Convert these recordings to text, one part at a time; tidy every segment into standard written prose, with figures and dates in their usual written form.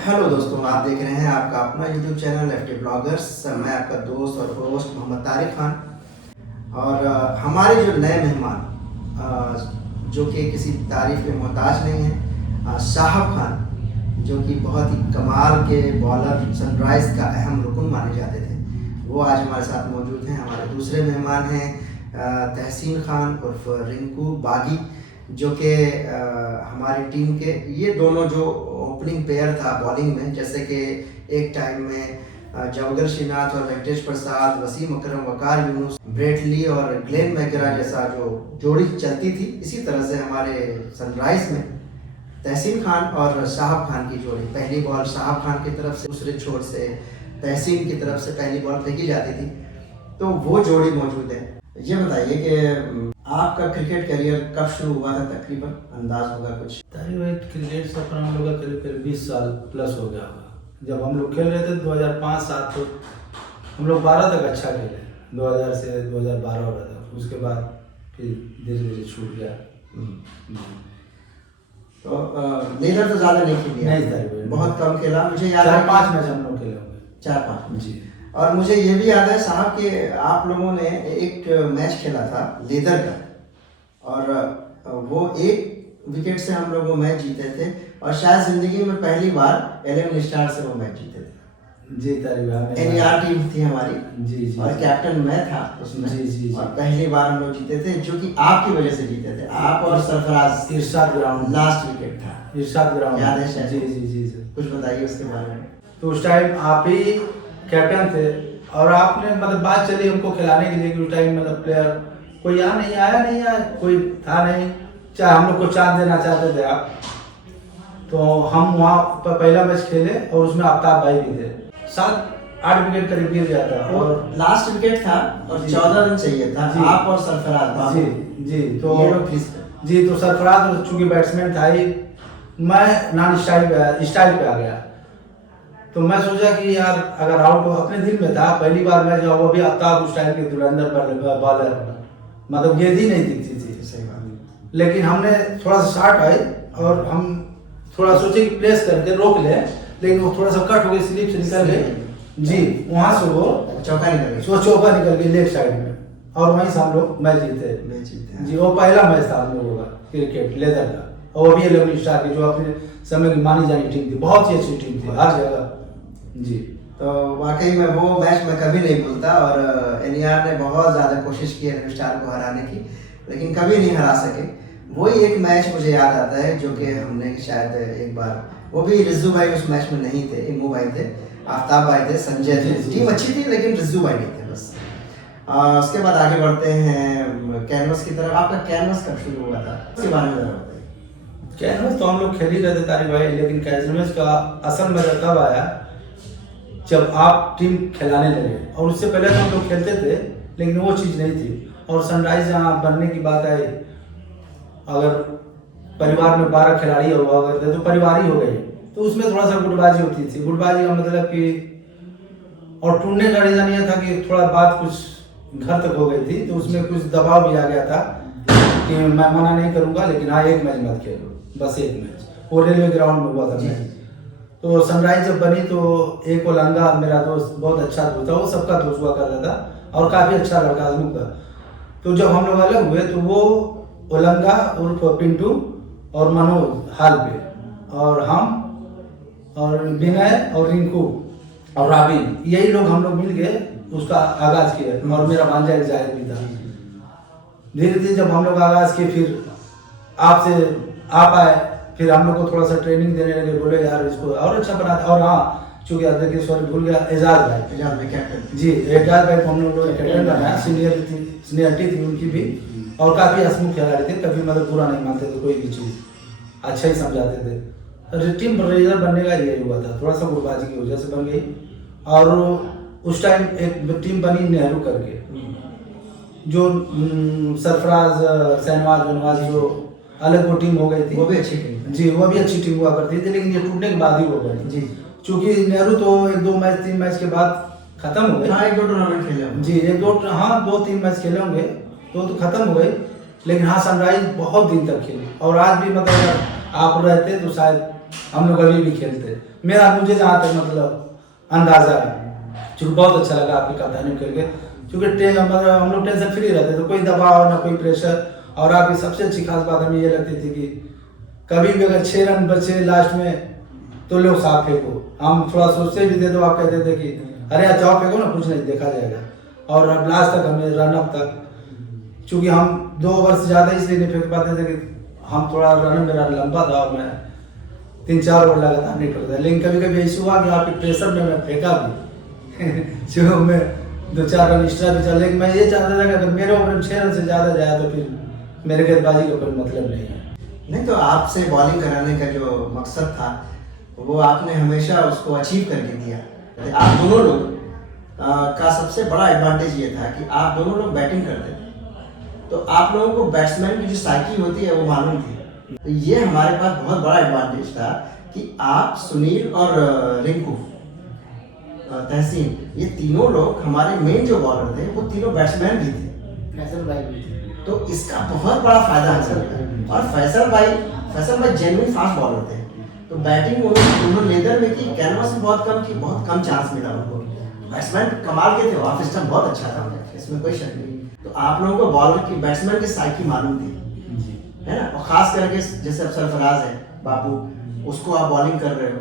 Hello दोस्तों, आप देख रहे हैं आपका अपना यूट्यूब चैनल एफटी ब्लॉगर्स। मैं आपका दोस्त और होस्ट मोहम्मद तारिक खान। और हमारे जो नए मेहमान जो कि किसी तारीफ के मोहताज नहीं हैं, शाहब खान, जो कि बहुत ही कमाल के बॉलर, सनराइज़ का अहम रुकन माने जाते थे, वो आज हमारे साथ मौजूद हैं। हमारे दूसरे मेहमान हैं तहसीन खान उर्फ रिंकू बागी, जो कि हमारी टीम के ये दोनों जो ओपनिंग पेयर था बॉलिंग में, जैसे कि एक टाइम में जवगर श्रीनाथ और वेंकटेश प्रसाद, वसीम अकरम, वकार यूनुस, ब्रेटली और ग्लेन मैकग्रा जैसा जो जोड़ी चलती थी, इसी तरह से हमारे सनराइज में तहसीन खान और शाहब खान की जोड़ी। पहली बॉल शाहब खान की तरफ से, दूसरे छोर से तहसीन की तरफ से पहली बॉल फेंकी जाती थी, तो वो जोड़ी मौजूद है। ये बताइए कि आपका क्रिकेट करियर कब शुरू हुआ था, तकरीबन अंदाज होगा कुछ? तकरीबन क्रिकेट सफर हम लोग का करीब करीब 20 साल प्लस हो गया होगा। जब हम लोग खेल रहे थे 2005-07 तो हम लोग 12 तक अच्छा खेले, 2000 से 2012 हो रहा था। उसके बाद फिर धीरे धीरे छूट गया। तो लेदर तो ज़्यादा नहीं खेली? नहीं था, बहुत कम खेला। मुझे याद है 4-5 मैच हम लोग खेले होंगे। 4-5 जी। और मुझे ये भी याद है साहब कि आप लोगों ने एक मैच खेला था लेदर का, और वो एक विकेट से हम लोग वो मैच जीते थे, और शायद जिंदगी में पहली बार 11 स्टार से वो मैच जीते थे। जी तारीफ एनईआर टीम थी हमारी। जी और कैप्टन मैं था उसमें। जी। और पहली बार हम लोग जीते थे, जो कि आपकी वजह से जीते थे। आप और सरफराज, इरशाद ग्राउंड, लास्ट विकेट था इरशाद ग्राउंड, याद है शायद? जी सर। कुछ बताइए उसके बारे में। तो उस टाइम आप ही कैप्टन थे, और आपने मतलब बात चली हमको खिलाने के लिए कि उस टाइम मतलब प्लेयर कोई आया नहीं, कोई था नहीं, चाहे हम लोग को चांस देना चाहते थे आप। तो हम वहाँ पर पहला मैच खेले और उसमें आफ्ताब भाई भी थे। 7-8 विकेट करीब गिर गया था, और लास्ट विकेट था और 14 रन चाहिए था। आप और सरफराज। जी तो सरफराज चूंकि बैट्समैन था ही, मैं नॉन स्टाइल पे आ गया। तो मैं सोचा कि यार अगर आउट हो, अपने दिल में था पहली बार मैच, वो भी आफ्ताब उस टाइम के धुरंधर बॉलर, मतलब गेंद ही नहीं दिखती थी। सही बात। लेकिन हमने थोड़ा सा शार्ट आई और हम थोड़ा सोचे कि प्लेस करके रोक ले, लेकिन वो थोड़ा सा कट हो गई, स्लिप से निकल गई। जी, वहां से वो चौका निकल गई लेग साइड में, और वहीं से हम लोग मैच जीते। जी, वो पहला मैच था हम लोगों का क्रिकेट लेदर का, और वो भी 11 स्टार की, जो अपने समय की मानी जानी टीम थी, बहुत ही अच्छी टीम थी हर जगह। जी, तो वाकई में वो मैच मैं कभी नहीं भूलता। और एनईआर ने बहुत ज़्यादा कोशिश की 11 स्टार को हराने की, लेकिन कभी नहीं हरा सके। वही एक मैच मुझे याद आता है, जो कि हमने शायद एक बार, वो भी रिज्जू भाई उस मैच में नहीं थे, इमू भाई थे, आफ्ताब भाई थे, संजय थे। टीम अच्छी थी लेकिन रिज्जू भाई नहीं थे बस। उसके बाद आगे बढ़ते हैं कैनवस की तरफ। आपका कैनवस कब शुरू हुआ था, उसके बारे में जरा बताइए। कैनवस तो हम लोग खेल ही रहे थे तारिक भाई, लेकिन कैनवस का असल मजा तब आया जब आप टीम खिलाने लगे। और उससे पहले तो हम लोग खेलते थे, लेकिन वो चीज़ नहीं थी। और सनराइज जहाँ बनने की बात आई, अगर परिवार में 12 खिलाड़ी हुआ करते तो परिवार ही हो गए, तो उसमें थोड़ा सा गुटबाजी होती थी। गुटबाजी का मतलब कि, और टूटने का रीज़न यह था कि थोड़ा बात कुछ घर तक हो गई थी, तो उसमें कुछ दबाव भी आ गया था कि मैं मना नहीं करूँगा, लेकिन हाँ एक मैच मत खेलो, बस एक मैच। वो रेलवे ग्राउंड में हुआ था मैच। तो सनराइज जब बनी तो एक ओलंगा मेरा दोस्त, बहुत अच्छा दोस्त था, वो सबका दोस्त हुआ करता था और काफ़ी अच्छा लड़का आजमुख का। तो जब हम लोग अलग हुए तो वो ओलंगा उर्फ पिंटू और मनोज हाल पे, और हम और विनय और रिंकू और राबिन, यही लोग हम लोग मिल के उसका आगाज किए। और मेरा भांजा एक जाहिर भी था। धीरे धीरे जब हम लोग आगाज किए, फिर आपसे आप आए, फिर हम लोग को थोड़ा सा ट्रेनिंग देने लगे, बोले यार इसको और अच्छा बनाते। और हाँ, चूंकि देखिए सॉरी भूल गया, एजाज भाई कैप्टन। जी, एजाज भाई को हम लोग कैप्टन बनाया, सीनियरिटी थी उनकी भी, और काफ़ी हंसमुख खिलाड़ी थे, कभी मतलब बुरा नहीं मानते थे, कोई भी चीज़ अच्छा ही समझाते थे। टीम रेजर बनने का यही हुआ था, थोड़ा सा गुटबाजी की वजह से बन गई। और उस टाइम एक टीम बनी नेहरू करके, जो सरफराज, शहनवाज वनवाज, जो अलग वो टीम हो गई थी, वो भी अच्छी टीम। जी, वो भी अच्छी टीम हुआ करती थी, लेकिन ये टूटने के बाद ही हो गई। जी, चूंकि नेहरू तो 1-2 मैच 3 मैच के बाद खत्म हो गए। हाँ, 1-2 टूर्नामेंट खेले होंगे। जी, 2-3 मैच खेले होंगे, तो खत्म हो गई। लेकिन हाँ, सनराइज बहुत दिन तक खेली, और आज भी मतलब आप रहते तो शायद हम लोग अभी भी खेलते। मुझे जहाँ तक मतलब अंदाजा है, चूँकि बहुत अच्छा लगा आपकी कहानी करके, क्योंकि मतलब हम लोग टेंशन फ्री रहते, तो कोई दबाव ना कोई प्रेशर। और आपकी सबसे अच्छी खास बात हमें ये लगती थी कि कभी भी अगर 6 रन बचे लास्ट में तो लोग साफ फेंको, हम थोड़ा सोचते भी थे तो आप कहते थे कि अरे जाओ फेंको ना, कुछ नहीं देखा जाएगा। और अब लास्ट तक हमें रन अप तक, चूँकि हम 2 ओवर से ज़्यादा इसलिए नहीं फेंक पाते थे कि हम थोड़ा रन मेरा लंबा था और मैं 3-4 ओवर लगातार नहीं फेंकता। लेकिन कभी कभी ऐसा हुआ कि आपके प्रेशर में मैं फेंका भी जो मैं 2-4 रन एक्स्ट्रा भी चल, लेकिन मैं ये चाहता था कि अगर मेरे ओवर में 6 रन से ज़्यादा जाए तो फिर मेरे गेंदबाजी का कोई मतलब नहीं है। नहीं तो आपसे बॉलिंग कराने का जो मकसद था वो आपने हमेशा उसको अचीव करके दिया। आप दोनों लोग का सबसे बड़ा एडवांटेज ये था कि आप दोनों लोग बैटिंग करते थे, तो आप लोगों को बैट्समैन की जो साइकी होती है वो मालूम थी। तो ये हमारे पास बहुत बड़ा एडवांटेज था कि आप, सुनील और रिंकू तहसीन, ये तीनों लोग हमारे मेन जो बॉलर थे वो तीनों बैट्समैन भी थे, फैसल भाई भी थे। तो इसका बहुत बड़ा फायदा हासिल किया। और फैसल भाई जेन्युइन फास्ट बॉलर थे, तो बैटिंग उन्होंने लेदर में की, कैनवास में बहुत कम चांस मिला उनको। बैट्समैन कमाल के थे, ऑफ स्टंप बहुत अच्छा था उनका, इसमें कोई शक नहीं। तो आप लोगों को बॉलर की, बैट्समैन की साइकी मालूम थी, है ना। और खास करके जैसे अब सरफराज है बाबू, उसको आप बॉलिंग कर रहे हो,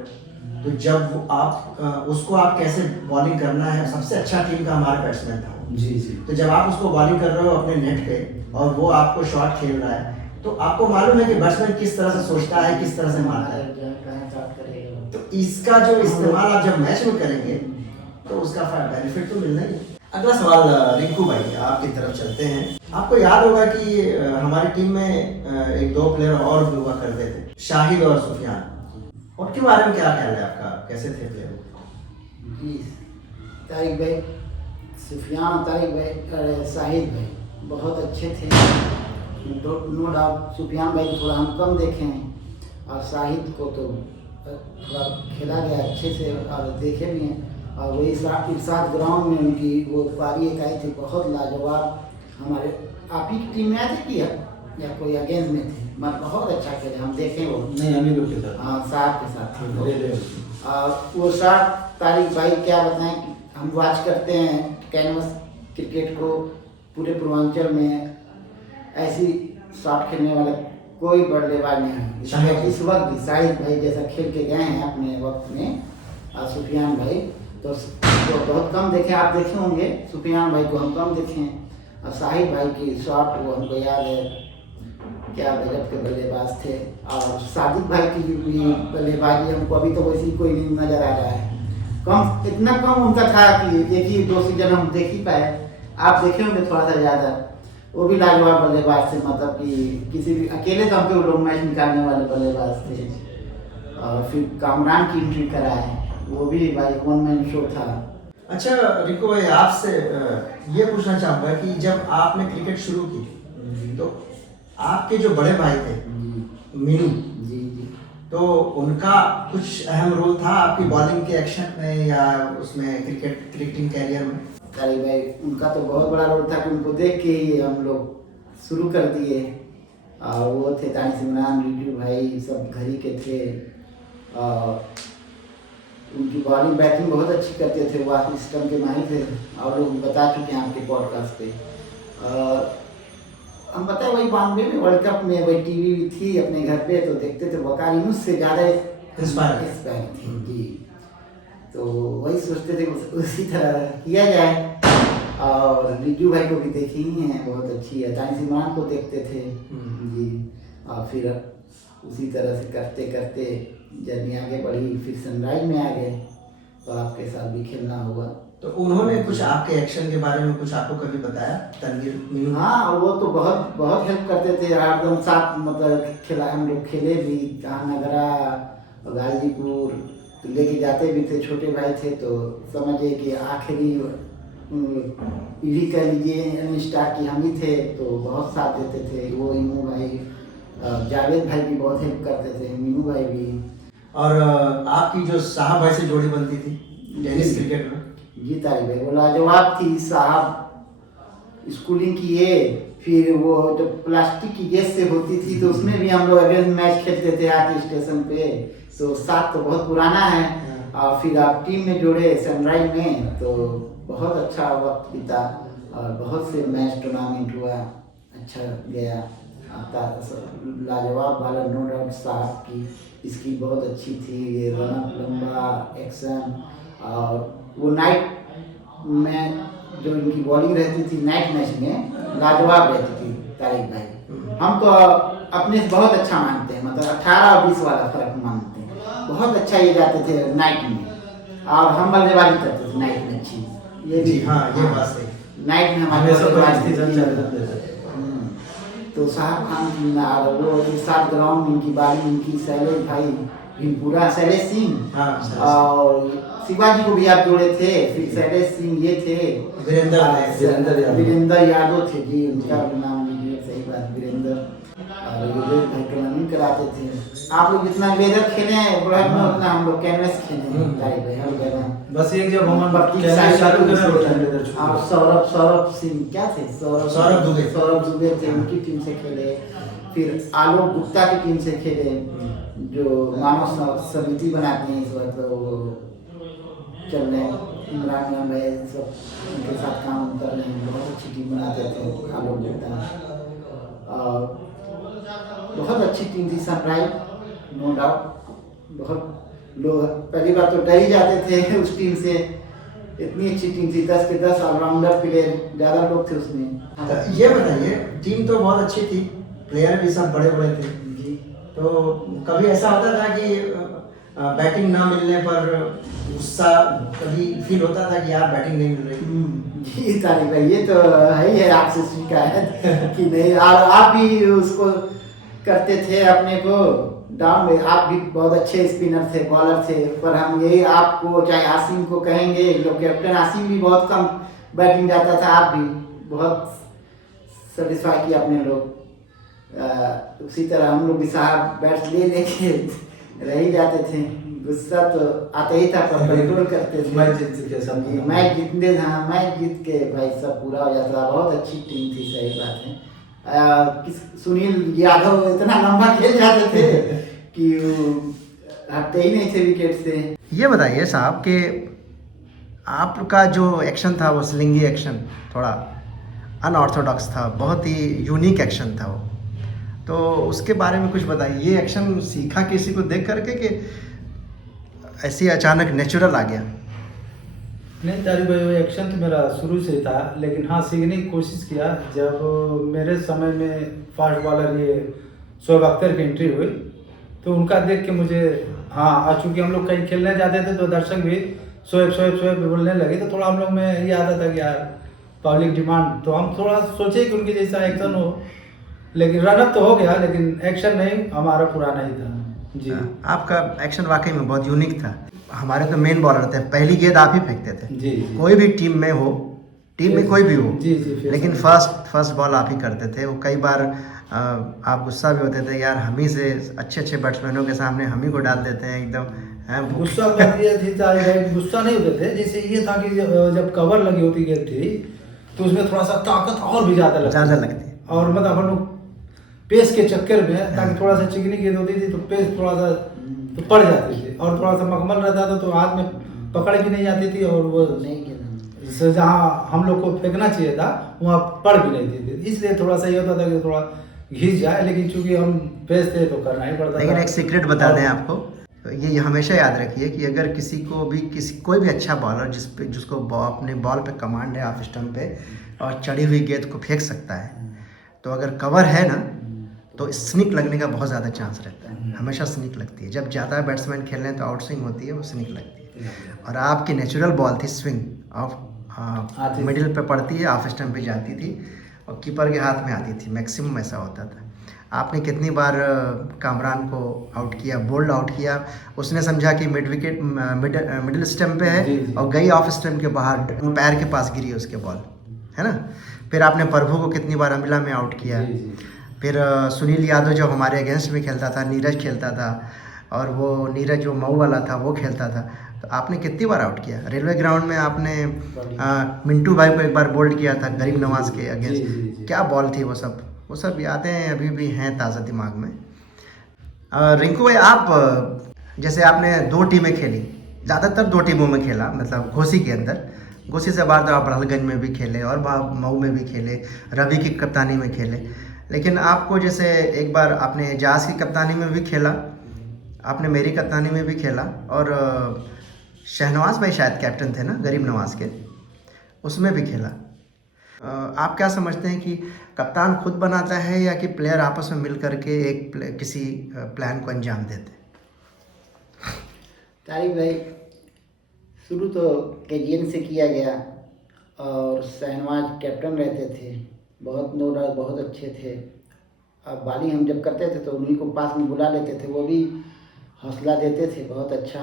तो जब आप उसको आप कैसे बॉलिंग करना है, सबसे अच्छा टीम का हमारा बैट्समैन था जी जी। तो जब आप उसको बॉलिंग कर रहे हो अपने नेट पे और वो आपको शॉट खेल रहा है, तो आपको मालूम है कि बैट्समैन किस तरह से सोचता है, किस तरह से मारता है। तो इसका जो इस्तेमाल आप जब मैच में करेंगे तो उसका बेनिफिट तो मिलना ही है। अगला सवाल रिंकू भाई आपकी तरफ चलते हैं। आपको याद होगा कि हमारी टीम में एक 2 प्लेयर और भी हुआ करते थे, शाहिद और सुफियान। उनके बारे में क्या ख्याल है आपका, कैसे थे प्लेयर? जी, तारिक भाई, सुफियान, तारिक भाई और शाहिद भाई बहुत अच्छे थे। नो डाउट सुफियान भाई को थोड़ा हम कम देखे हैं और शाहिद को तो थोड़ा खेला गया अच्छे से और देखे भी हैं। और वही इरशाद ग्राउंड में उनकी वो पारी एक आई थी बहुत लाजवाब। हमारे आप ही की टीम में आए थे कि या कोई अगेंस्ट में थे, मगर बहुत अच्छा खेले, हम देखें वो। नहीं, हम ही लोग के साथ। हाँ, साथ के साथ थे। और वो शॉट तारिक भाई क्या बताएं कि हम वॉच करते हैं कैनवस क्रिकेट को, पूरे पूर्वांचल में ऐसी शॉट खेलने वाला कोई बल्लेबाज नहीं है। इस वक्त भी शाहिद भाई जैसा खेल के गए हैं अपने वक्त में, और सुफियान भाई तो बहुत कम देखे, आप देखे होंगे, सुफियान भाई को हम कम देखे हैं। और शाहिद भाई की शॉट वो हमको याद है, क्या गजब के बल्लेबाज थे। और सादिक भाई की भी बल्लेबाजी हमको अभी तो वैसी कोई नहीं नजर आ रहा है, कम, इतना कम उनका था कि 1 ही 2 सीजन हम देख ही पाए। आप देखे होंगे थोड़ा सा ज़्यादा, वो भी लाजवाब बल्लेबाज थे, मतलब कि किसी भी अकेले दम पे वो लोग मैच निकालने वाले बल्लेबाज थे। और फिर कामरान की एंट्री कराए, वो भी भाई 1 मैन शो था। अच्छा रिको भाई, आपसे ये पूछना चाहूँगा कि जब आपने क्रिकेट शुरू की तो आपके जो बड़े भाई थे मीनू जी जी, तो उनका कुछ अहम रोल था आपकी बॉलिंग के एक्शन में या उसमें क्रिकेटिंग कैरियर में? अरे भाई, उनका तो बहुत बड़ा रोल था कि उनको देख के ही हम लोग शुरू कर दिए। और वो थे तानिश इमरान, रिजू भाई, सब घर ही के थे। और उनकी बॉलिंग बैटिंग बहुत अच्छी करते थे, वो सिस्टम के माहिर थे, और लोग बता चुके हैं आपके पॉडकास्ट पे। और हम बताए वही 92 में वर्ल्ड कप में वही टीवी थी अपने घर पे, तो देखते थे। वकार यूनुस से ज़्यादा इंस्पायर थे जी, तो वही सोचते थे उसी तरह किया जाए। और रिजू भाई को भी देखी ही हैं, बहुत अच्छी है। तानिश इमरान को देखते थे जी, और फिर उसी तरह से करते करते जर्नी आगे बढ़ी, फिर सनराइज में आ गए, तो आपके साथ भी खेलना हुआ। तो उन्होंने कुछ आपके एक्शन के बारे में कुछ आपको कभी बताया, तनवीर मीनू? हाँ, वो तो बहुत बहुत हेल्प करते थे, हरदम साथ, मतलब खिला, हम लोग खेले भी, कहाँ नगरा और गाजीपुर तो लेके जाते भी थे। छोटे भाई थे तो समझिए कि आखिरी पीढ़ी कह लीजिए स्टार्ट की हम ही थे, तो बहुत साथ देते थे। वो इमू भाई, जावेद भाई भी बहुत हेल्प करते थे, मीनू भाई भी। और आपकी जो साहब भाई से जोड़ी बनती थी टेनिस क्रिकेट में? जी तारिक भाई, वो लाजवाब थी। साहब स्कूलिंग किए, फिर वो जो प्लास्टिक की गैस से होती थी तो उसमें भी हम लोग अगेंस्ट मैच खेलते थे आके स्टेशन पे। तो साथ तो बहुत पुराना है, और फिर आप टीम में जोड़े सनराइज में, तो बहुत अच्छा वक्त बीता और बहुत से मैच टूर्नामेंट हुआ, अच्छा गया। लाजवाब वाला नो डाउट साहब की इसकी बहुत अच्छी थी, ये रन लंबा एक्शन, और वो नाइट में जो इनकी बॉलिंग रहती थी नाइट मैच में लाजवाब रहती थी तारिक भाई। हम तो अपने से बहुत अच्छा मानते हैं, मतलब 18 और 20 वाला फर्क मानते हैं। बहुत अच्छा ये जाते थे नाइट में, और हम बल्लेबाजी करते थे नाइट में अच्छी। ये भी हाँ, ये बात सही। नाइट में हमारे तो साहब खान और वो सात ग्राउंड में इनकी बारी, इनकी शैलेश भाई भीमपुरा, शैलेश सिंह, हाँ, और शिवाजी को भी आप जोड़े थे, फिर शैलेश सिंह ये थे, वीरेंद्र यादव थे जी, उनका नाम लीजिए, सही बात, वीरेंद्र। और ये भाई टूर्नामेंट कराते थे। आप लोग जितना वेदर खेले हैं उतना हम लोग कैनवस खेले हैं। बस एक जब हम और सौरभ सिंह क्या थे, सौरभ दुबे थे, उनकी टीम से खेले। फिर आलोक गुप्ता की टीम से खेले, जो मानव समिति बनाते हैं इस वक्त, तो चल रहे इमरान खान भाई सब उनके साथ काम कर रहे हैं, बहुत अच्छी टीम बनाते थे आलोक गुप्ता। और बहुत अच्छी टीम थी सनराइज, नो डाउट। बहुत लोग पहली बार तो डर ही जाते थे उस टीम से, इतनी अच्छी टीम थी, 10 के 10 ऑलराउंडर प्लेयर, ज़्यादा लोग थे उसमें। ये बताइए, टीम तो बहुत अच्छी थी, प्लेयर भी सब बड़े बड़े थे जी। तो कभी ऐसा होता था कि बैटिंग ना मिलने पर गुस्सा कभी फील होता था कि यार बैटिंग नहीं मिल रही? जी तारिक भाई, ये तो है ही है आपसे शिकायत कि नहीं, और आप भी उसको करते थे अपने को डाउन में। आप भी बहुत अच्छे स्पिनर थे, बॉलर थे, पर हम यही आपको, चाहे आसिम को कहेंगे, लोग कैप्टन आसिम भी बहुत कम बैटिंग जाता था, आप भी बहुत सेटिस्फाई किया अपने लोग। उसी तरह हम लोग भी साहब बैट्स ले लेके रह ही जाते थे, गुस्सा तो आता ही था, पर कंट्रोल करते थे। मैच जीतते मैच जीत के भाई सब पूरा हो जाता था। बहुत अच्छी टीम थी, सही बात है। सुनील यादव इतना लंबा खेल जाते थे कि हटते ही नहीं थे विकेट से। ये बताइए साहब कि आपका जो एक्शन था वो स्लिंगी एक्शन थोड़ा अनऑर्थोडॉक्स था, बहुत ही यूनिक एक्शन था वो, तो उसके बारे में कुछ बताइए। ये एक्शन सीखा किसी को देख करके कि ऐसे अचानक नेचुरल आ गया? नहीं तारिक भाई, वो एक्शन तो मेरा शुरू से ही था, लेकिन हाँ सीखने की कोशिश किया। जब मेरे समय में फास्ट बॉलर ये शोएब अख्तर की एंट्री हुई, तो उनका देख के मुझे हाँ, चूँकि हम लोग कहीं खेलने जाते थे तो दर्शक भी शोएब बोलने लगे, तो थोड़ा हम लोग में ये आता था कि यार पब्लिक डिमांड, तो हम थोड़ा सोचे कि उनकी जैसा एक्शन हो, लेकिन रनअप तो हो गया, लेकिन एक्शन नहीं, हमारा पुराना ही था जी। आपका एक्शन वाकई में बहुत यूनिक था। हमारे तो मेन बॉलर थे, पहली गेंद आप ही फेंकते थे जी। कोई भी टीम में हो, टीम में कोई भी हो जी, लेकिन फर्स्ट बॉल आप ही करते थे। वो कई बार आप गुस्सा भी होते थे, यार हम ही से अच्छे बैट्समैनों के सामने हम ही को डाल देते हैं एकदम। गुस्सा ये थी गुस्सा नहीं होते थे, जैसे ये था कि जब कवर लगी होती गेंद थी तो उसमें थोड़ा सा ताकत और भी ज़्यादा लगती, और मतलब हम लोग पेस के चक्कर में, ताकि थोड़ा सा चिकनी गेंद होती थी तो पेस थोड़ा सा तो पड़ जाती थी, और थोड़ा सा मखमल रहता था तो हाथ में पकड़ भी नहीं जाती थी, और वो जहाँ हम लोग को फेंकना चाहिए था वहाँ पड़ भी नहीं थी, इसलिए थोड़ा सा ये होता था कि थोड़ा घिस जाए, लेकिन चूंकि हम पेस थे तो करना ही पड़ता था। लेकिन एक सीक्रेट बता दें आपको, ये हमेशा याद रखिए कि अगर किसी को भी कोई भी अच्छा बॉलर जिसको अपने बॉल पे कमांड है, ऑफ स्टंप पे और चढ़ी हुई गेंद को फेंक सकता है, तो अगर कवर है ना तो स्निक लगने का बहुत ज़्यादा चांस रहता है, हमेशा स्निक लगती है। जब ज़्यादा बैट्समैन खेल रहे हैं तो आउट स्विंग होती है, वो स्निक लगती है। और आपकी नेचुरल बॉल थी स्विंग ऑफ मिडिल पे पड़ती है, ऑफ स्टंप पे जाती थी और कीपर के हाथ में आती थी, मैक्सिमम ऐसा होता था। आपने कितनी बार कामरान को आउट किया, बोल्ड आउट किया, उसने समझा कि मिडिल स्टंप पे है और गई ऑफ स्टंप के बाहर, पैर के पास गिरी उसके बॉल, है ना। फिर आपने प्रभु को कितनी बार अमिला में आउट किया। फिर सुनील यादव जो हमारे अगेंस्ट में खेलता था, नीरज खेलता था, और वो नीरज जो मऊ वाला था वो खेलता था, तो आपने कितनी बार आउट किया। रेलवे ग्राउंड में आपने मिंटू भाई को एक बार बोल्ड किया था गरीब नवाज के अगेंस्ट, क्या बॉल थी वो सब यादें अभी भी हैं ताज़ा दिमाग में। रिंकू भाई, आप जैसे आपने 2 टीमें खेली, ज़्यादातर 2 टीमों में खेला, मतलब घोसी के अंदर। घोसी से बाद आप बड़हलगंज में भी खेले और मऊ में भी खेले, रवि की कप्तानी में खेले। लेकिन आपको जैसे एक बार आपने एजाज की कप्तानी में भी खेला, आपने मेरी कप्तानी में भी खेला, और शहनवाज भाई शायद कैप्टन थे ना, गरीब नवाज के, उसमें भी खेला। आप क्या समझते हैं कि कप्तान खुद बनाता है या कि प्लेयर आपस में मिल करके किसी प्लान को अंजाम देते? तारिक भाई, शुरू तो KGN से किया गया और शहनवाज कैप्टन रहते थे, बहुत नो डाउट बहुत अच्छे थे। अब बॉलिंग हम जब करते थे तो उन्हीं को पास में बुला लेते थे, वो भी हौसला देते थे बहुत अच्छा।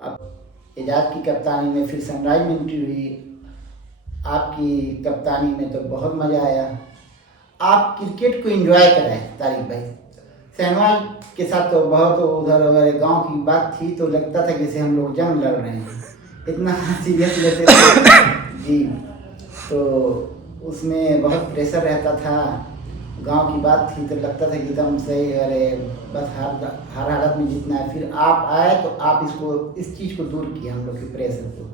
अब एजाज की कप्तानी में फिर सनराइज में एंट्री हुई, आपकी कप्तानी में तो बहुत मज़ा आया। आप क्रिकेट को एंजॉय कराएं तारिक भाई। शहनवाज के साथ तो बहुत उधर अगर गांव की बात थी तो लगता था जैसे हम लोग जंग लड़ रहे हैं, इतना सीरियस लेते थे जी। तो उसमें बहुत प्रेशर रहता था, गांव की बात थी तो लगता था कि एकदम सही, अरे बस हर हालत में जीतना है। फिर आप आए तो आप इस चीज़ को दूर किया, हम लोग के प्रेशर को।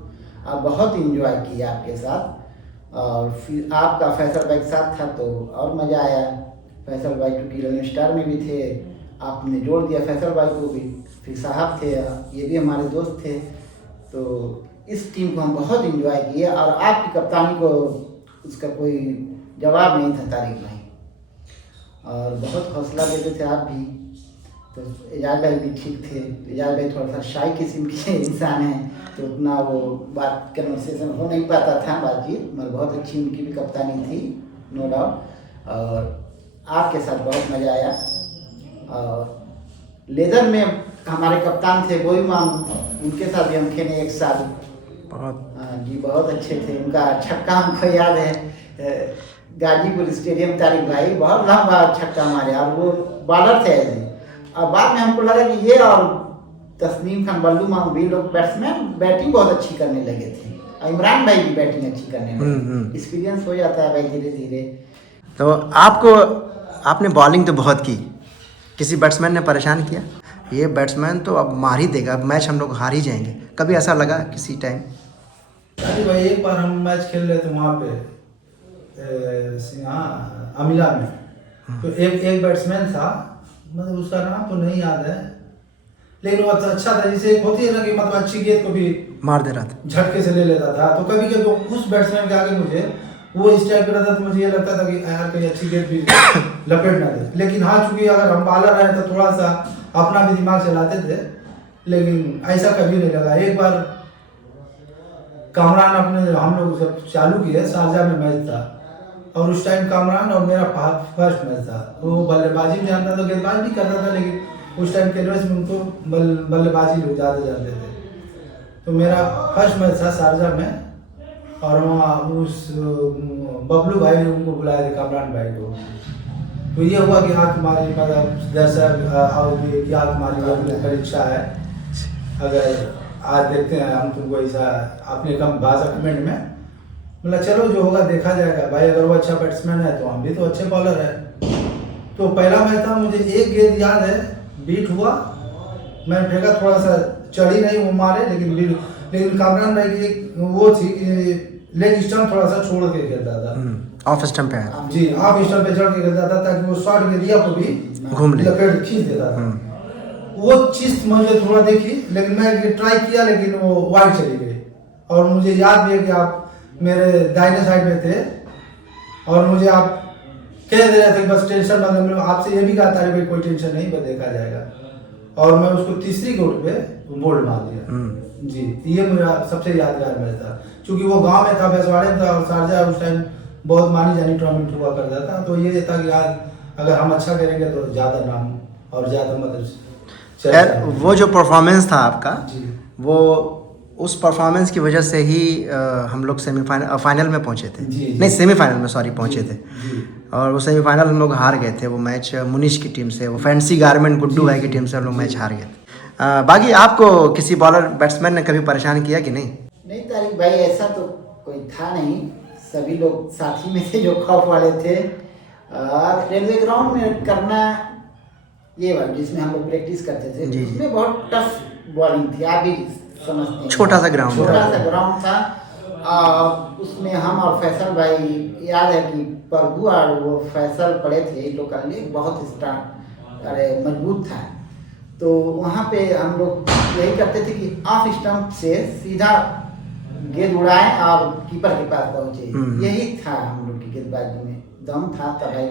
आप बहुत इंजॉय किया आपके साथ। और फिर आपका फैसल भाई के साथ था तो और मज़ा आया। फैसल भाई क्योंकि रनिंग स्टार में भी थे, आपने जोड़ दिया फैसल भाई को भी। फिर साहब थे, ये भी हमारे दोस्त थे। तो इस टीम को हम बहुत इंजॉय किए और आपकी कप्तानी को उसका कोई जवाब नहीं था तारिक भाई, और बहुत हौसला देते थे आप भी। तो एजाज भाई भी ठीक थे। एजाज भाई थोड़ा सा शाई किस्म के इंसान हैं तो उतना वो बात कन्वर्सेशन हो नहीं पाता था, बातचीत, मगर बहुत अच्छी उनकी भी कप्तानी थी, नो डाउट। और आपके साथ बहुत मज़ा आया। और लेदर में हमारे कप्तान थे बोई माम, उनके साथ भी हम खेले एक साल। जी बहुत अच्छे थे। उनका छक्का हमको याद है, गाजीपुर स्टेडियम तारिक भाई बहुत लंबा छक्का मारे और वो बॉलर थे ऐसे। और बाद में हमको लगा कि ये और तस्नीम खान, बल्लू माम भी लोग बैट्समैन बैटिंग बहुत अच्छी करने लगे थे, और इमरान भाई भी बैटिंग अच्छी करने लगे। एक्सपीरियंस हो जाता है भाई धीरे धीरे। तो आपने बॉलिंग तो बहुत की, किसी बैट्समैन ने परेशान किया? ये बैट्समैन तो अब मार ही देगा, अब मैच हम लोग हार ही जाएंगे, कभी ऐसा लगा किसी टाइम? अरे भाई, एक बार हम मैच खेल रहे थे वहाँ पे अमिला में, तो एक बैट्समैन था, मतलब उसका नाम तो नहीं याद है, लेकिन वो अच्छा था। जैसे एक होती है ना कि मतलब अच्छी गेंद को भी मार दे रहा था, झटके से ले लेता था। तो कभी कभी उस बैट्समैन के आगे मुझे वो इस टाइप का था तो मुझे ये लगता था कि यार कोई अच्छी गेंद भी लपेट ना दे। लेकिन हाँ, चूंकि अगर हम बॉलर रहे तो थोड़ा सा अपना भी दिमाग चलाते थे, लेकिन ऐसा कभी नहीं लगा। एक बार कामरान अपने हम लोग जब चालू किए, शारजा में मैच था, और उस टाइम कामरान और मेरा फर्स्ट मैच था। वो बल्लेबाजी में जानता था, गेंदबाज भी करता था, लेकिन उस टाइम कैनवस में उनको बल्लेबाजी लोग ज़्यादा जानते थे। तो मेरा फर्स्ट मैच था शारजा में, और वहाँ उस बबलू भाई ने उनको बुलाया था, कामरान भाई को। तो ये हुआ कि हाँ तुम्हारी मतलब दर्शक और कि हाँ तुम्हारी परीक्षा है, अगर आज देखते हैं हम तुमको ऐसा अपने कम भाषा कमेंट में, मतलब चलो जो होगा देखा जाएगा भाई। अगर वो अच्छा बैट्समैन है तो हम भी तो अच्छे बॉलर है। तो पहला मैच था, मुझे एक गेंद याद है, बीट हुआ, मैंने फेंका, थोड़ा सा चढ़ी नहीं वो मारे, लेकिन कामरान भाई की एक वो थी कि लेग स्टंप थोड़ा सा छोड़ के खेलता था, ऑफ स्टंप पे है जी, ऑफ स्टंप पे चढ़ के खेलता था ताकि वो शॉट के दिया को भी घूम ले, लपेट खींच देता था। वो चीज मुझे थोड़ा देखी, लेकिन मैं ट्राई किया, लेकिन वो वाइड चली गई। और मुझे याद भी है कि आप मेरे दाहिने साइड में थे और मुझे आप कह दे रहे थे बस टेंशन मत लो। आपसे ये भी कहा था भाई कोई टेंशन नहीं, बस देखा जाएगा। और मैं उसको तीसरी गेंद पे बोल्ड मार दिया जी। ये मेरा सबसे यादगार मैच था, क्योंकि वो गांव में था, बैसवाड़े में था, और शारजा उस टाइम बहुत मानी जानी टूर्नामेंट हुआ करता था। तो ये था कि आज अगर हम अच्छा करेंगे तो ज़्यादा नाम और ज़्यादा मतलब वो जो परफॉर्मेंस था आपका, जी, उस परफॉर्मेंस की वजह से ही हम लोग फाइनल में पहुंचे थे, नहीं सेमीफाइनल में सॉरी पहुंचे थे। और वो सेमीफाइनल हम लोग हार गए थे, वो मैच मुनीश की टीम से, वो फैंसी गारमेंट गुड्डू भाई की टीम से हम लोग मैच हार गए थे। बाकी आपको किसी बॉलर बैट्समैन ने कभी परेशान किया कि नहीं? नहीं तारिक भाई, ऐसा तो कोई था नहीं, सभी लोग साथी में थे जो खौफ वाले थे। और रेलवे ग्राउंड में करना ये वाला जिसमें हम लोग प्रैक्टिस करते थे, जी। उसमें बहुत टफ बॉलिंग थी, आप भी समझते हैं। छोटा सा ग्राउंड छोटा था। सा ग्राउंड था। उसमें हम और फैसल भाई, याद है कि प्रभु और वो फैसल पड़े थे लोकल में, बहुत स्ट्रांग, अरे मजबूत था। तो वहाँ पे हम लोग यही करते थे कि ऑफ स्टंप से सीधा गेंद उड़ाएं और कीपर के पास पहुंचे। यही था हम लोग की गेंदबाजी में दम था। तब भाई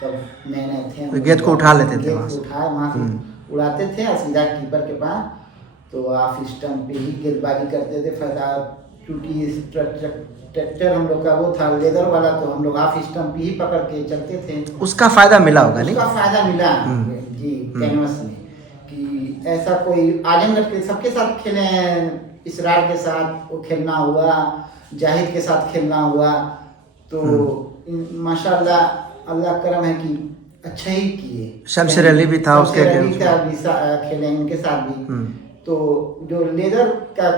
तब नए नए थे, तो गेंद को उठा लेते थे गेंद वहाँ को से। उठाए वहाँ से उड़ाते थे और सीधा कीपर के पास। तो ऑफ स्टंप पे ही गेंदबाजी करते थे। फिर क्योंकि स्ट्रक्चर हम लोग का वो था लेदर वाला, तो हम लोग ऑफ स्टंप ही पकड़ के चलते थे। उसका फायदा मिला होगा नहीं? उसका फायदा मिला जी कैनवस में, कि ऐसा कोई आजमगढ़ के सबके साथ खेले हैं, इसरार के साथ वो खेलना हुआ, जाहिद के साथ खेलना हुआ। तो माशाल्लाह अल्लाह करम है कि अच्छा ही किए। शमशेर अली भी था उसके शमशेर अली खेले उनके साथ भी। तो जो लेदर का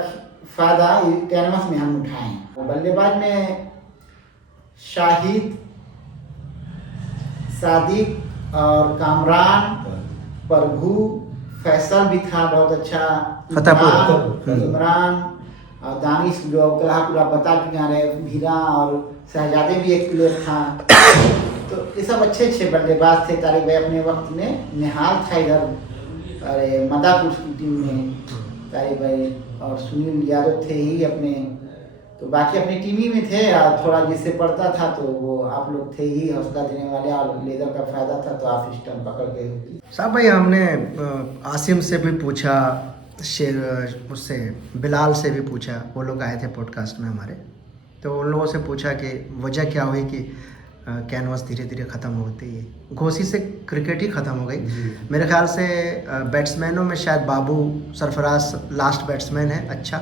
फायदा कैनवस में हम उठाएं। बल्लेबाज में शाहिद, सादिक और कामरान, प्रभु, फैसल भी था बहुत अच्छा, इमरान और दानिश जो पूरा बता चुके हैं, भीरा और शहजादे भी एक प्लेयर था। तो ये सब अच्छे अच्छे बल्लेबाज थे। तारिक भाई अपने वक्त में निहाल था इधर, अरे मदापुर की टीम में तारिक भाई, और सुनील यादव थे ही अपने। तो बाकी अपनी टीम ही में थे, और थोड़ा जिससे पड़ता था तो वो आप लोग थे ही हौसला देने वाले, और लेदर का फायदा था तो आप स्टंप पकड़ के। साहब भाई हमने आसिम से भी पूछा, उससे बिलाल से भी पूछा, वो लोग आए थे पॉडकास्ट में हमारे, तो उन लोगों से पूछा कि वजह क्या हुई कि कैनवस धीरे धीरे ख़त्म होती है। घोसी से क्रिकेट ही ख़त्म हो गई मेरे ख्याल से। बैट्समैनों में शायद बाबू सरफराज लास्ट बैट्समैन है अच्छा,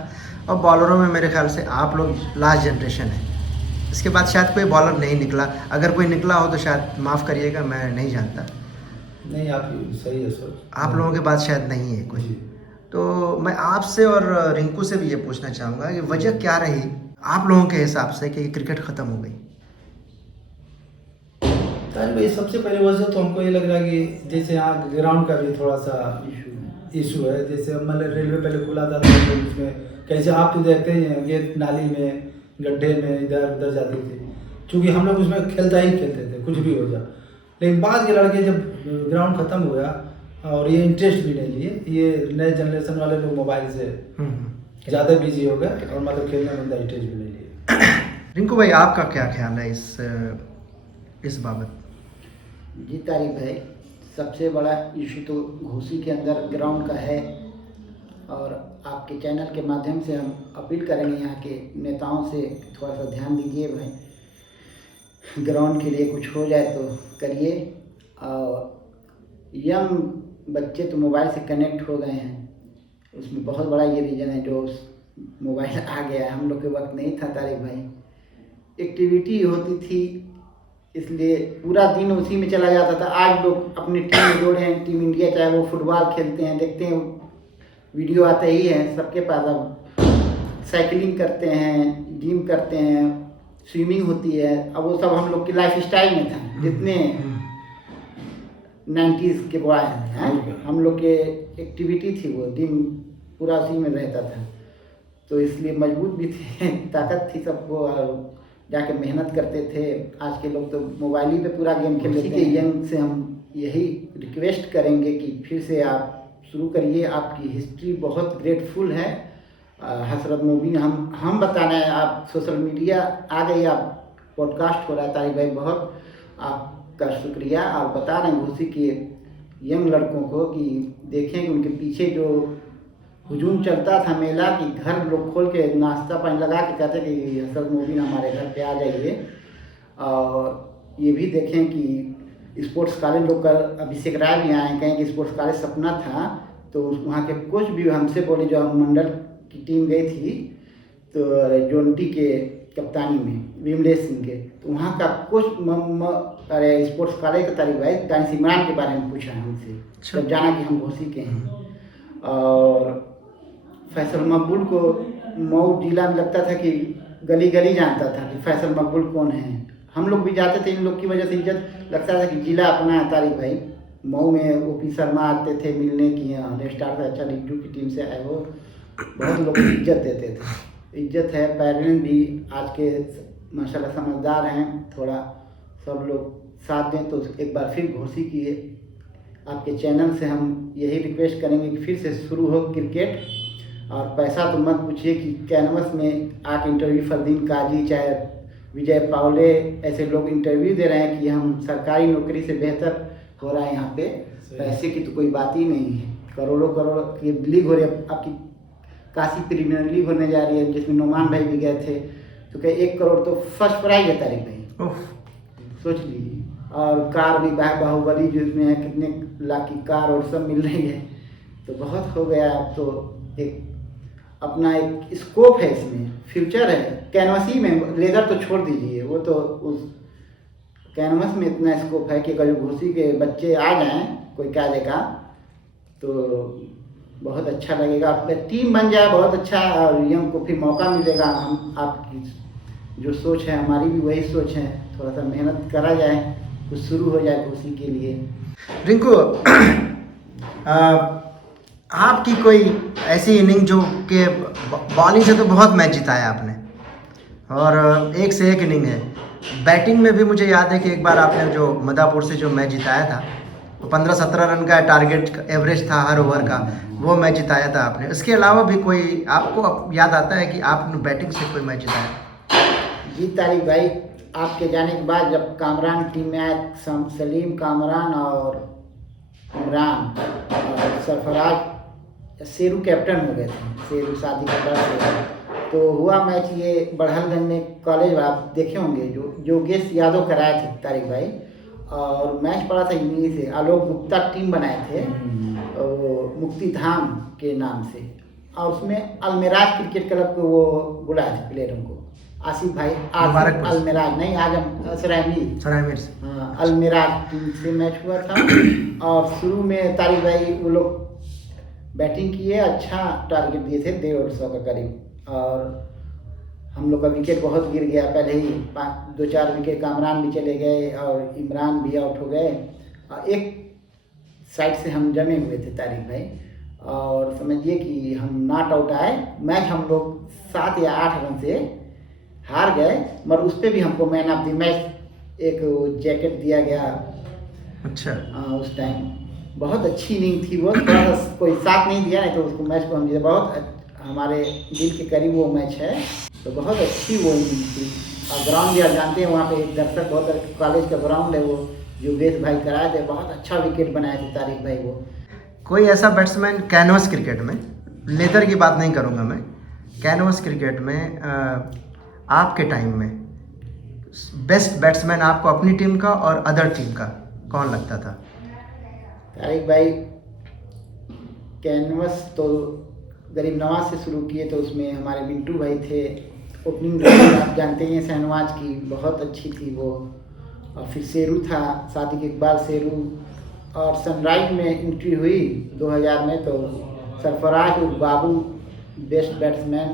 और बॉलरों में मेरे ख्याल से आप लोग लास्ट जनरेशन है। इसके बाद शायद कोई बॉलर नहीं निकला, अगर कोई निकला हो तो शायद माफ़ करिएगा, मैं नहीं जानता। नहीं आपकी सही है सर, आप लोगों के बाद शायद नहीं है कोई। तो मैं आपसे और रिंकू से भी ये पूछना चाहूँगा कि वजह क्या रही आप लोगों के हिसाब से कि क्रिकेट ख़त्म हो गई? ताज भाई सबसे पहले वजह तो हमको ये लग रहा है कि जैसे यहाँ ग्राउंड का भी थोड़ा सा इशू है। जैसे मतलब रेलवे पहले खुला था तो उसमें कैसे आप तो देखते ही हैं, ये नाली में गड्ढे में इधर उधर जाती थी, क्योंकि हम लोग उसमें खेलते थे कुछ भी हो जा। लेकिन बाद के लड़के जब ग्राउंड ख़त्म हो गया और ये इंटरेस्ट भी नहीं लिए, ये नए जनरेशन वाले लोग मोबाइल से ज़्यादा बिजी हो गए और मतलब खेलने में उनका इंटरेस्ट भी नहीं लिए। रिंकू भाई आपका क्या ख्याल है इस बाबत? जी तारिक भाई, सबसे बड़ा इशू तो घोसी के अंदर ग्राउंड का है, और आपके चैनल के माध्यम से हम अपील करेंगे यहाँ के नेताओं से थोड़ा सा ध्यान दीजिए भाई, ग्राउंड के लिए कुछ हो जाए तो करिए। और यंग बच्चे तो मोबाइल से कनेक्ट हो गए हैं, उसमें बहुत बड़ा ये रीज़न है जो मोबाइल आ गया है। हम लोग के वक्त नहीं था तारिक भाई, एक्टिविटी होती थी इसलिए पूरा दिन उसी में चला जाता था। आज लोग अपनी टीम में जोड़े हैं, टीम इंडिया, चाहे वो फुटबॉल खेलते हैं, देखते हैं वीडियो आते ही हैं सबके पास। अब साइकिलिंग करते हैं, जिम करते हैं, स्विमिंग होती है। अब वो सब हम लोग की लाइफ स्टाइल में था, जितने 90s के बॉय हैं, हम लोग के एक्टिविटी थी, वो दिन पूरा उसी में रहता था। तो इसलिए मजबूत भी थे, ताकत थी सबको, और जाके मेहनत करते थे। आज के लोग तो मोबाइल ही पे पूरा गेम खेल लेते हैं। यंग से हम यही रिक्वेस्ट करेंगे कि फिर से आप शुरू करिए, आपकी हिस्ट्री बहुत ग्रेटफुल है। हसरत मोबिन हम बताना है, आप सोशल मीडिया आ गई, आप पॉडकास्ट हो रहा है तारिक भाई, बहुत आपका शुक्रिया। आप बता रहे हैं घोसी के यंग लड़कों को कि देखें कि उनके पीछे जो हुजूम चलता था मेला, कि घर लोग खोल के नाश्ता पानी लगा के कहते कि हसरत मोबिन हमारे घर पे आ जाइए। और ये भी देखें कि स्पोर्ट्स कॉलेज लोग का अभिषेक राय भी आए, कहें कि स्पोर्ट्स कॉलेज सपना था, तो वहाँ के कोच भी हमसे बोले, जो हम मंडल की टीम गई थी तो जोनटी के कप्तानी में विमलेश सिंह के, तो वहाँ का कोच अरे स्पोर्ट्स कॉलेज का तारिक भाई दानिश इमरान के बारे में पूछा हमसे, जब जाना कि हम घोसी के हैं। और फैसल मकबूल को मऊ जिला में लगता था कि गली गली जानता था कि फैसल मकबूल कौन है। हम लोग भी जाते थे, इन लोग की वजह से इज्जत लगता था कि जिला अपना है तारिक भाई, मऊ में ओपी शर्मा आते थे मिलने की, यहाँ स्टार से अच्छा रिव्यू की टीम से आए हो, बहुत लोग इज्जत देते थे। इज्जत है। पेरेंट्स भी आज के माशाल्लाह समझदार हैं, थोड़ा सब लोग साथ दें तो एक बार फिर घोषी किए। आपके चैनल से हम यही रिक्वेस्ट करेंगे कि फिर से शुरू हो क्रिकेट, और पैसा तो मत पूछिए कि कैनवस में आके इंटरव्यू फरदीन काजी चाहे विजय पावले ऐसे लोग इंटरव्यू दे रहे हैं कि हम सरकारी नौकरी से बेहतर हो रहा है यहाँ पे। पैसे की तो कोई बात ही नहीं है। करोड़ों करोड़ की लीग हो रही है, आपकी काशी प्रीमियर लीग होने जा रही है जिसमें नोमान भाई भी गए थे, तो क्या 1 करोड़ तो फर्स्ट प्राइज है तारिक भाई, सोच लीजिए। और कार भी बाहुबली जिसमें है कितने लाख की कार और सब मिल रही है, तो बहुत हो गया। अब तो एक अपना एक स्कोप है, इसमें फ्यूचर है। कैनवसी में लेदर तो छोड़ दीजिए, वो तो उस कैनवस में इतना स्कोप है कि अगर घोसी के बच्चे आ जाएं कोई कायदे का तो बहुत अच्छा लगेगा। टीम बन जाए बहुत अच्छा, और यंग को फिर मौका मिलेगा। हम आपकी जो सोच है हमारी भी वही सोच है, थोड़ा सा मेहनत करा जाए, कुछ शुरू हो जाए घोसी के लिए। रिंकू, आपकी कोई ऐसी इनिंग जो कि बॉलिंग से तो बहुत मैच जिताया आपने, और एक से एक इनिंग है। बैटिंग में भी मुझे याद है कि एक बार आपने जो मदापुर से जो मैच जिताया था, वो 15-17 रन का टारगेट एवरेज था हर ओवर का, वो मैच जिताया था आपने। इसके अलावा भी कोई आपको याद आता है कि आपने बैटिंग से कोई मैच जिताया? जी तारिक भाई, आपके जाने के बाद जब कामरान टीम में आए, सलीम, कामरान और इमरान और सरफराज, शेरू कैप्टन हो गए थे, शेरू शादी के बाद। तो हुआ मैच ये बढ़लगंज में कॉलेज, आप देखे होंगे, जो योगेश यादव कराए थे तारिक भाई, और मैच पड़ा था इन्हीं से। आलोक गुप्ता टीम बनाए थे मुक्ति धाम के नाम से, और उसमें अलमेराज क्रिकेट क्लब को वो बुलाए थे प्लेयरों को। आसिफ भाई, अलमेराज नहीं, आजम सरायमीर, हाँ, अलमेराज टीम से मैच हुआ था। और शुरू में तारिक भाई वो लोग बैटिंग किए, अच्छा टारगेट दिए थे 150 का करीब, और हम लोग का विकेट बहुत गिर गया। पहले ही 2-4 विकेट कामरान भी चले गए और इमरान भी आउट हो गए, और एक साइड से हम जमे हुए थे तारिक भाई, और समझिए कि हम नॉट आउट आए। मैच हम लोग 7 या 8 रन से हार गए, मगर उस पर भी हमको मैन ऑफ द मैच एक जैकेट दिया गया। अच्छा, उस टाइम बहुत अच्छी इनिंग थी वो, थोड़ा सा कोई साथ नहीं दिया, नहीं तो उसको मैच को हम जीते। बहुत हमारे दिल के करीब वो मैच है, तो बहुत अच्छी वो इनिंग थी। और ग्राउंड भी आप जानते हैं, वहाँ पे एक दर्शक, बहुत कॉलेज का ग्राउंड है, वो योगेश भाई कराए थे, बहुत अच्छा विकेट बनाए थे तारिक भाई वो। कोई ऐसा बैट्समैन कैनवस क्रिकेट में, लेदर की बात नहीं करूँगा मैं, कैनवस क्रिकेट में आपके टाइम में बेस्ट बैट्समैन आपको अपनी टीम का और अदर टीम का कौन लगता था? तारिक भाई, कैनवस तो गरीब नवाज से शुरू किए, तो उसमें हमारे मिंटू भाई थे। ओपनिंग आप जानते हैं शहनवाज की, बहुत अच्छी थी वो। और फिर शेरू था, सादिक इकबाल शेरू। और सनराइज में एंट्री हुई 2000 में, तो सरफराज बाबू बेस्ट बैट्समैन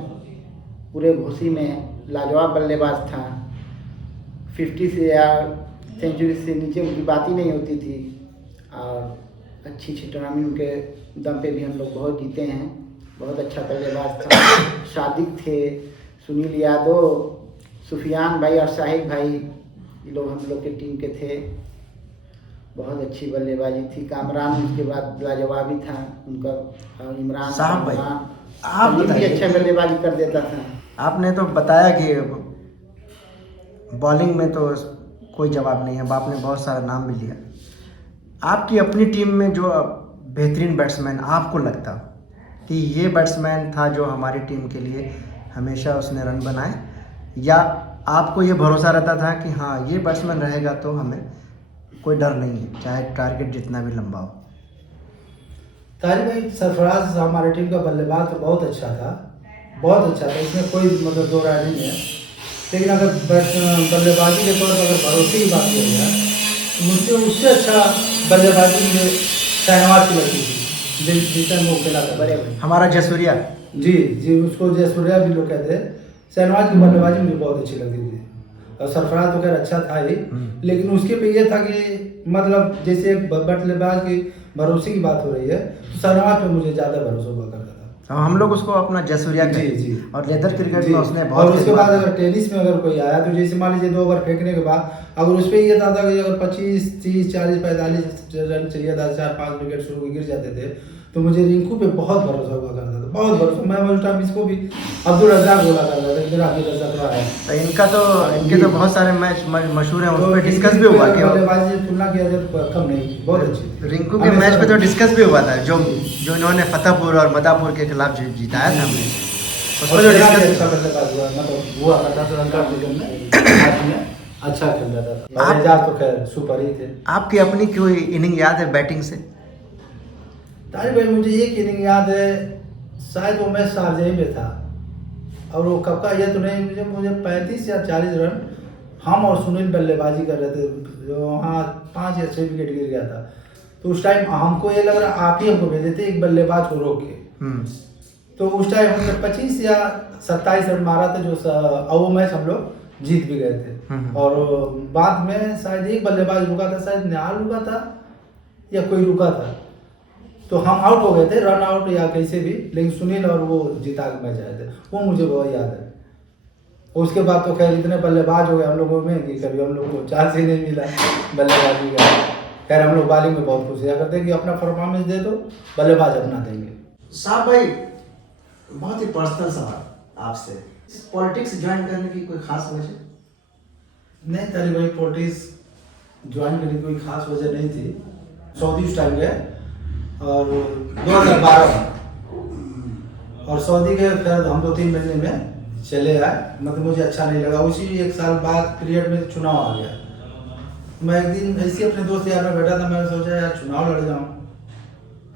पूरे घोसी में, लाजवाब बल्लेबाज था। 50 से या सेंचुरी से नीचे उनकी बात ही नहीं होती थी, और अच्छी टूर्नामेंट के दम पे भी हम लोग बहुत जीते हैं। बहुत अच्छा बल्लेबाज था। सादिक थे, सुनील यादव, सुफियान भाई और शाहिद भाई, ये लोग हम लोग के टीम के थे। बहुत अच्छी बल्लेबाजी थी। कामरान उसके बाद लाजवाबी था उनका, और इमरान साहब भाई, आप भी अच्छा बल्लेबाजी कर देता था। आपने तो बताया कि बॉलिंग में तो कोई जवाब नहीं है, आपने बहुत सारा नाम भी लिया। आपकी अपनी टीम में जो बेहतरीन बैट्समैन आपको लगता कि ये बैट्समैन था जो हमारी टीम के लिए हमेशा उसने रन बनाए, या आपको ये भरोसा रहता था कि हाँ ये बैट्समैन रहेगा तो हमें कोई डर नहीं है, चाहे टारगेट जितना भी लंबा हो? तारिक भाई, सरफराज हमारी टीम का बल्लेबाज तो बहुत अच्छा था, बहुत अच्छा था, इसमें कोई मतलब दो राय नहीं है। लेकिन अगर बल्लेबाजी के तौर पर अगर भरोसे की बात की जाए तो मुझसे उससे अच्छा बल्लेबाजी मुझे शहनवाज की लगती थी, जिसमें वो खेला था बड़े भाई, हमारा जयसूर्या। जी, उसको जयसूर्या भी लोग कहते हैं। शहनवाज की बल्लेबाजी मुझे बहुत अच्छी लगती थी। और सरफराज तो खैर अच्छा था ही, लेकिन उसके पे ये था कि मतलब जैसे एक बल्लेबाज की भरोसे की बात हो रही है, तो सरनवाज पे मुझे ज़्यादा भरोसा हुआ करता था। हम लोग उसको अपना जसूरिया जी, कहते हैं। जी। और लेदर क्रिकेट जी। में उसने और बहुत उसके खिदमत बाद की। अगर टेनिस में अगर कोई आया तो जैसे मान लीजिए 2 ओवर फेंकने के बाद अगर उस पर ये था कि अगर 25, 30, 40, 45 रन चाहिए था, 4-5 विकेट शुरू गिर जाते थे, तो मुझे रिंकू पे बहुत भरोसा हुआ करता था, बहुत भरोसा। मैं उस टाइम इसको भी अब्दुल रज़ाक बोला करता था, मेरा अब्दुल रज़ाक रहा है। तो इनके तो बहुत सारे मैच मशहूर हैं, उस पर डिस्कस भी इनकी हुआ कि बल्लेबाजी से तुलना किया जाए तो कम नहीं, बहुत अच्छी थी। रिंकू के मैच पे तो डिस्कस भी हुआ था, जो इन्होंने फतेहपुर और मदापुर के खिलाफ जिताया था हमने, उसमें जो डिस्कस अच्छा बल्लेबाज हुआ, मतलब हुआ करता था रंगा डिवीजन में, अच्छा खेल रहा था। और एजाज तो खैर सुपर ही थे। आपकी अपनी कोई इनिंग याद है बैटिंग से? तारिक भाई मुझे एक इनिंग याद है, शायद वो मैच शारजाह में था, और वो कब का ये तो नहीं, मुझे 35 या 40 रन हम और सुनील बल्लेबाजी कर रहे थे, जो वहाँ 5 या 6 विकेट गिर गया था। तो उस टाइम हमको ये लग रहा आप ही हमको भेजे थे एक बल्लेबाज को रोक के। तो उस टाइम हमने 25 या 27 रन मारा था, जो वो मैच हम लोग जीत भी गए थे। और बाद में शायद एक बल्लेबाज रुका था, शायद निहाल रुका था या कोई रुका था, तो हम आउट हो गए थे, रन आउट या कैसे भी, लेकिन सुनील और वो जीता के मैच आए थे, वो मुझे बहुत याद है। उसके बाद तो खैर इतने बल्लेबाज हो गए हम लोगों में कि कभी हम लोग को चांस ही नहीं मिला बल्लेबाजी का। खैर हम लोग बॉलिंग में बहुत खुश हुआ करते हैं कि अपना परफॉर्मेंस दे दो, बल्लेबाज अपना देंगे। साहब भाई, बहुत ही पर्सनल सवाल आपसे, पॉलिटिक्स ज्वाइन करने की कोई खास वजह? नहीं तारिक भाई, पॉलिटिक्स ज्वाइन करने की कोई खास वजह नहीं थी। सऊदी उस टाइम गए और 2012 और सऊदी गए, फिर हम 2-3 महीने में चले आए, मतलब मुझे अच्छा नहीं लगा। उसी 1 साल बाद पीरियड में चुनाव आ गया। मैं एक दिन ऐसे अपने दोस्त यार में बैठा था, मैंने सोचा यार चुनाव लड़ जाऊं।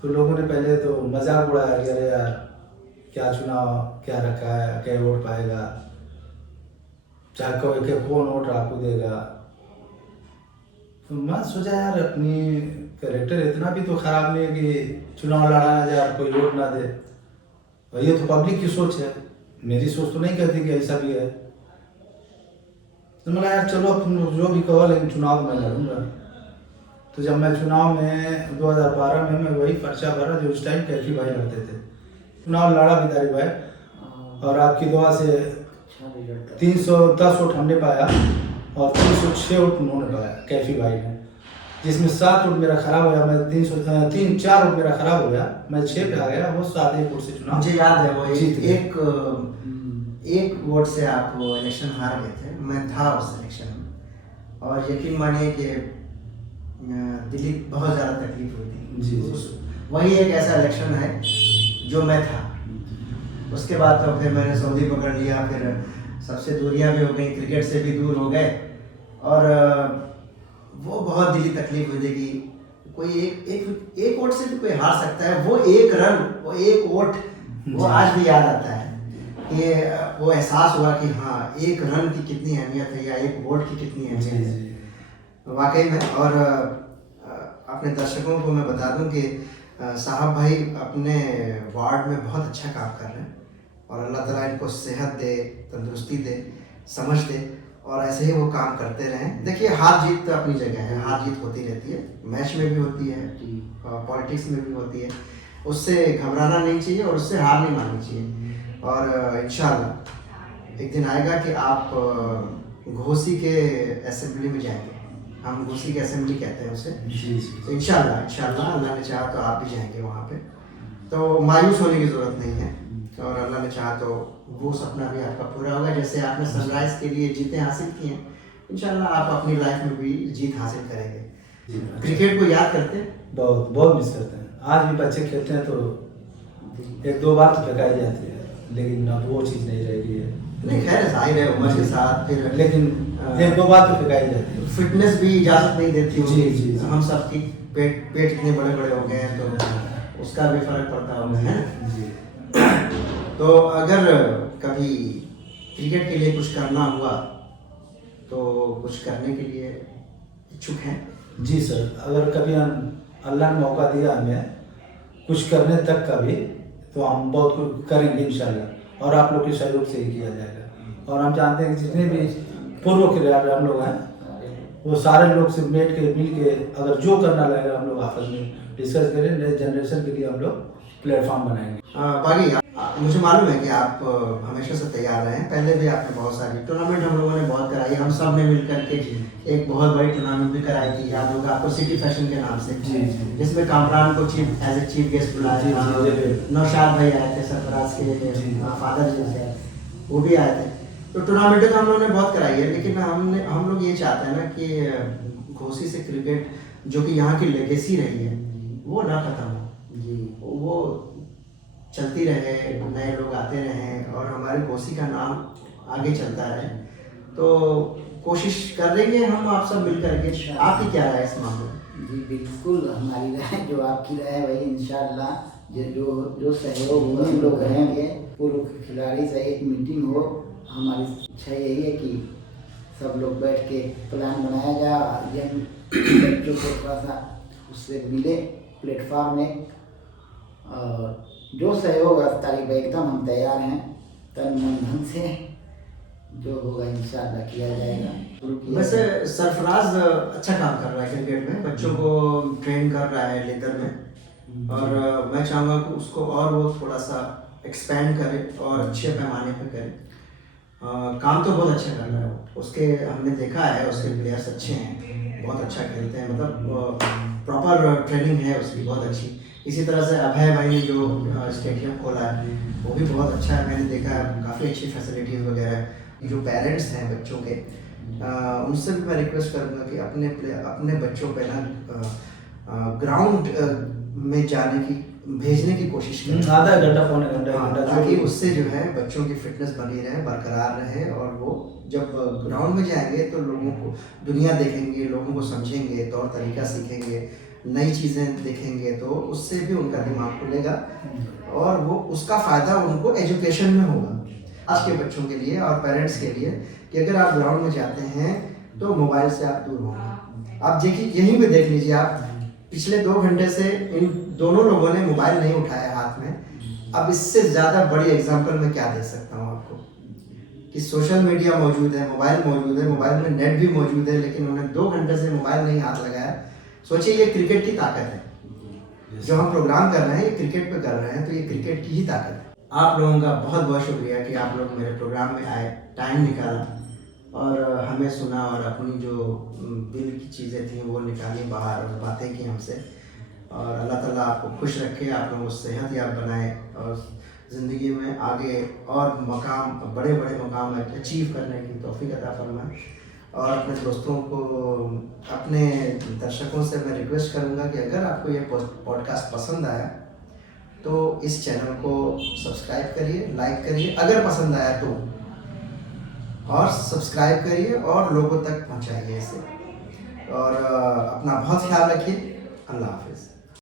तो लोगों ने पहले तो मजाक उड़ाया कि अरे यार क्या चुनाव, क्या रखा है, क्या वोट पाएगा, चाहे कोई कौन वोट आपको देगा। तो मैं सोचा यार अपनी कैरेक्टर इतना भी तो खराब नहीं है कि चुनाव लड़ाना जाए और कोई वोट ना दे। और ये तो पब्लिक की सोच है, मेरी सोच तो नहीं कहती कि ऐसा भी है। तो मैंने यार चलो तुम जो भी कहो, लेकिन चुनाव में लड़ूंगा। तो जब मैं चुनाव में 2012 में मैं वही पर्चा भरा जो उस टाइम कैफी भाई लड़ते थे, चुनाव लड़ा भी तारिक भाई, और आपकी दुआ से 310 वोट हमने पाया और 306 वोट उन्होंने पाया कैफी भाई ने, जिसमें 7 वोट मेरा खराब हो गया। मैं 304 वोट मेरा खराब हो गया, मैं 6 पे आ गया। वो 7 वोट से चुनाव मुझे याद है, वो जीत गए। एक वोट से आप वो इलेक्शन हार गए थे, मैं था उस इलेक्शन में, और यकीन मानिए कि दिल्ली बहुत ज़्यादा तकलीफ हुई थी। जी। वही एक ऐसा इलेक्शन है जो मैं था। उसके बाद तो फिर मैंने सऊदी पकड़ लिया, फिर सबसे दूरियां भी हो गई, क्रिकेट से भी दूर हो गए, और वो बहुत दिली तकलीफ हुई थी कि कोई एक वोट से भी कोई हार सकता है। वो एक रन, वो एक वोट, वो आज भी याद आता है कि वो एहसास हुआ कि हाँ, एक रन की कितनी अहमियत है या एक वोट की कितनी अहमियत है वाकई में। और अपने दर्शकों को मैं बता दूं कि साहब भाई अपने वार्ड में बहुत अच्छा काम कर रहे हैं, और अल्लाह ताला इनको सेहत दे, तंदुरुस्ती दे, समझ दे, और ऐसे ही वो काम करते रहें। देखिए हार जीत तो अपनी जगह है, हार जीत होती रहती है, मैच में भी होती है, पॉलिटिक्स में भी होती है, उससे घबराना नहीं चाहिए और उससे हार नहीं माननी चाहिए। और इंशाल्लाह एक दिन आएगा कि आप घोसी के असेंबली में जाएंगे, हम घोसी के असेंबली कहते हैं उसे। तो इंशाल्लाह अल्लाह ने चाहा तो आप भी जाएंगे वहाँ पे, तो मायूस होने की ज़रूरत नहीं है, और अल्लाह ने चाहा तो वो सपना भी आपका पूरा होगा। जैसे आपने सनराइज़ के लिए जीतें हासिल की हैं, इंशाल्लाह आप अपनी लाइफ में भी जीत हासिल करेंगे। क्रिकेट को याद करते हैं? बहुत बहुत मिस करते हैं। आज भी बच्चे खेलते हैं तो 1-2 बार तो फेंकाई जाती है, लेकिन अब वो चीज़ नहीं रह गई है। नहीं खैर जाहिर है उम्र के साथ फिर, लेकिन 1-2 बार तो फेंकाई जाती है। फिटनेस भी इजाज़त नहीं देती होगी। जी। हम सब की पेट इतने बड़े बड़े हो गए हैं, तो उसका भी फर्क पड़ता होगा, है जी। तो अगर कभी क्रिकेट के लिए कुछ करना हुआ तो कुछ करने के लिए इच्छुक हैं? जी सर, अगर कभी अल्लाह ने मौका दिया हमें कुछ करने तक का भी, तो हम बहुत कुछ करेंगे इंशाल्लाह, और आप लोग के सहयोग से ही किया जाएगा। और हम जानते हैं कि जितने भी पूर्व खिलाड़ी हम लोग हैं, वो सारे लोग से बैठ के मिल के अगर जो करना लगेगा हम लोग आपस में डिस्कस करें, नेक्स्ट जनरेशन के लिए हम लोग प्लेटफॉर्म बनाएंगे। बागी, मुझे मालूम है कि आप हमेशा से तैयार रहे हैं। पहले भी आपने बहुत सारी टूर्नामेंट हम लोगों ने बहुत कराई, हम सब ने मिलकर के एक बहुत बड़ी टूर्नामेंट भी कराई थी, याद होगा आपको, सिटी फैशन के नाम से, जिसमें कामरान को एज ए चीफ गेस्ट बुलाया था, नौशाद भाई आए थे, सरफराज के फादर जी थे, वो भी आए थे। तो टूर्नामेंटें तो हम लोगों ने बहुत कराई है, लेकिन हम लोग ये चाहते हैं ना कि घोसी से क्रिकेट जो कि यहाँ की लेगेसी रही है वो ना खत्म हो जी, वो चलती रहे, नए लोग आते रहें और हमारे घोसी का नाम आगे चलता रहे। तो कोशिश करेंगे हम आप सब मिल करके। आपकी क्या राय है इस मामले में? जी बिल्कुल, हमारी राय जो आपकी राय है वही इंशाल्लाह जो सहयोग होगा हम लोग करेंगे। पूर्व खिलाड़ी से एक मीटिंग हो, हमारी इच्छा यही है कि सब लोग बैठ के प्लान बनाया जाए, यंग बच्चों को थोड़ा सा उससे मिले प्लेटफॉर्म में, और जो सहयोग तारीफ एकदम हम तैयार हैं, तन मन धन से जो होगा इंशाल्लाह किया जाएगा। वैसे सरफराज अच्छा काम कर रहा है क्रिकेट में, बच्चों को ट्रेन कर रहा है लेदर में, और मैं चाहूँगा कि उसको और वो थोड़ा सा एक्सपेंड करे और अच्छे पैमाने पे करे। काम तो बहुत अच्छा कर रहा है वो, उसके हमने देखा है, उसके प्लेयर्स अच्छे हैं, बहुत अच्छा खेलते हैं, मतलब प्रॉपर ट्रेनिंग है उसकी बहुत अच्छी। इसी तरह से अभय भाई ने जो स्टेडियम खोला है वो भी बहुत अच्छा है, मैंने देखा है, काफ़ी अच्छी फैसिलिटीज़ वगैरह। जो पेरेंट्स हैं बच्चों के, उनसे भी मैं रिक्वेस्ट करूँगा कि अपने बच्चों पे ना ग्राउंड में जाने की, भेजने की कोशिश करें, आधा घंटा पौने घंटा, ताकि उससे जो है बच्चों की फिटनेस बनी रहे, बरकरार रहे, और वो जब ग्राउंड में जाएंगे तो लोगों को दुनिया देखेंगे, लोगों को समझेंगे, तौर तरीका सीखेंगे, नई चीज़ें देखेंगे, तो उससे भी उनका दिमाग खुलेगा और वो उसका फ़ायदा उनको एजुकेशन में होगा। आज के बच्चों के लिए और पेरेंट्स के लिए कि अगर आप ग्राउंड में जाते हैं तो मोबाइल से आप दूर होंगे। आप देखिए, यहीं पे देख लीजिए, आप पिछले 2 घंटे से इन दोनों लोगों ने मोबाइल नहीं उठाया हाथ में। अब इससे ज़्यादा बड़ी एग्जांपल मैं क्या दे सकता हूँ आपको कि सोशल मीडिया मौजूद है, मोबाइल मौजूद है, मोबाइल में नेट भी मौजूद है, लेकिन उन्होंने 2 घंटे से मोबाइल नहीं हाथ लगाया। सोचिए, ये क्रिकेट की ताकत है। जो हम प्रोग्राम कर रहे हैं ये क्रिकेट पे कर रहे हैं, तो ये क्रिकेट की ही ताकत है। आप लोगों का बहुत बहुत शुक्रिया कि आप लोग मेरे प्रोग्राम में आए, टाइम निकाला और हमें सुना, और अपनी जो दिल की चीज़ें थी वो निकाली बाहर और बातें की हमसे। और अल्लाह ताला आपको खुश रखे, आप लोगों को सेहत याब बनाए और ज़िंदगी में आगे और मकाम, बड़े बड़े मकाम अचीव करने की तौफीक अता फरमाए। और अपने दोस्तों को, अपने दर्शकों से मैं रिक्वेस्ट करूँगा कि अगर आपको ये पॉडकास्ट पसंद आया तो इस चैनल को सब्सक्राइब करिए, लाइक करिए अगर पसंद आया तो, और सब्सक्राइब करिए और लोगों तक पहुंचाइए इसे। और अपना बहुत ख्याल रखिए। अल्लाह हाफिज़।